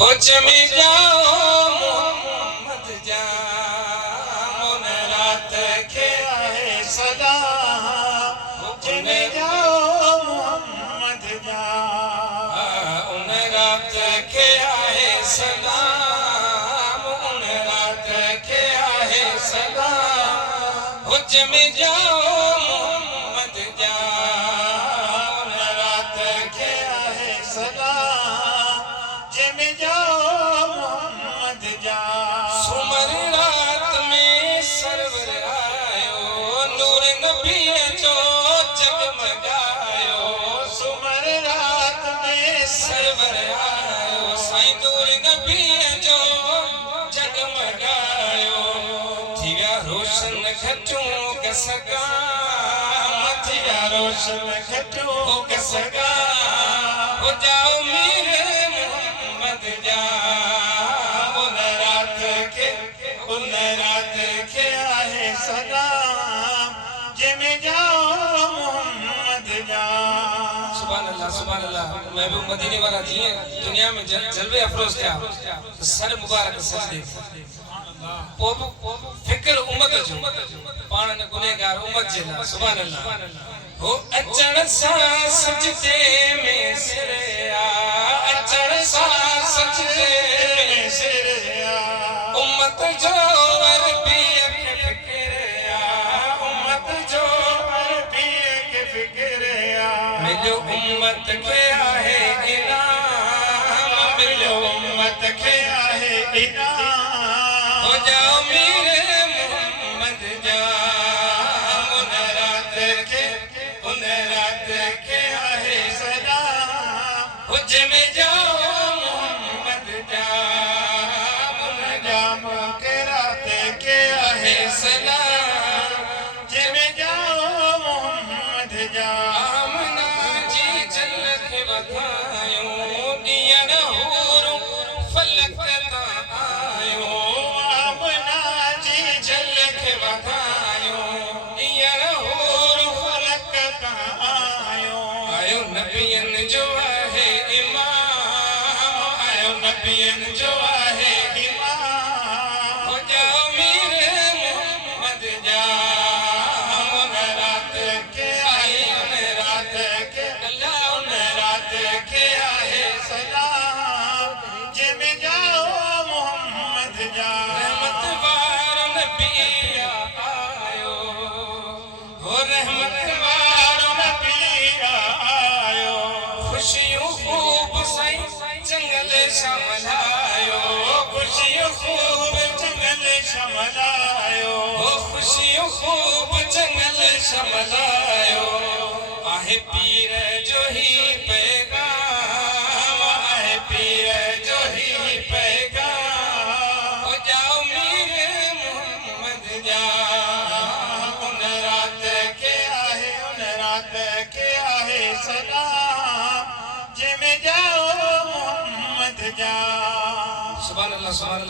हो जमी जाओ मोहम्मद जा उन रात खे आहे सलाम जमी जाओ मोहम्मद जा उन रात खे आहे सलाम उन रात खे आहे सलाम हो जमी जाओ मोहम्मद जा उन रात खे आहे सलाम जमी जाओ मोहम्मद जा सुमर रात में सरवर आयो नूर नबी जो जगमगायो सुमर रात में सरवर आयो साईं नूर नबी जो जगमगायो थिया रोशन घटूं के सगा थिया रोशन घटूं के सगा हो जाओ मीर मोहम्मद जा उन रात के आहे सलाम जमे जाओ मोहम्मद जा सुभान अल्लाह महबूब मदीने वाला जी दुनिया में जलवे अफरोज क्या सर मुबारक सजदे फिक्र उम्मत जो पाण न गुनहगार उम्मत जे ला सुभान अल्लाह हो अचण सा सजदे में सिर आ अचण सा सजदे में सिर आ उम्मत जो अरबी के फिक्र आ उम्मत जो अरबी के फिक्र आ मिलो उम्मत के आहे इनाम मिलो उम्मत के आहे इनाम हो जाओ मीर मोहम्मद जा उन रात के आहे सलाम हो जमे जाओ मोहम्मद जा उन जाम के रात के आहे सलाम जमे जाओ मोहम्मद जा आमना जी जन्नत वधायो दियन हूर फलक ता आयो आमना जी जन्नत वधायो दियन हूर फलक ता आयो नबियन जो आहे इमाम आयो नबियन जो आहे इमाम हो जाओ मीर मोहम्मद जा उन रात के आहे उन रात के अल्लाह उन रात के आहे सलाम जमे जाओ मोहम्मद जा रहमत वार नबी आयो हो रहमत वार नबी आयो खुशियों खूब साईं जंगल शमलायो खुशियों खूब जंगल शमलायो हो खुशियों खूब जंगल शमलायो आहे पीर जो ही पैगाम आहे पीर जो ही पैगाम हो जाओ मीर मोहम्मद जा उन रात के आहे सलाम जमे जाओ मोहम्मद जा सुभान अल्लाह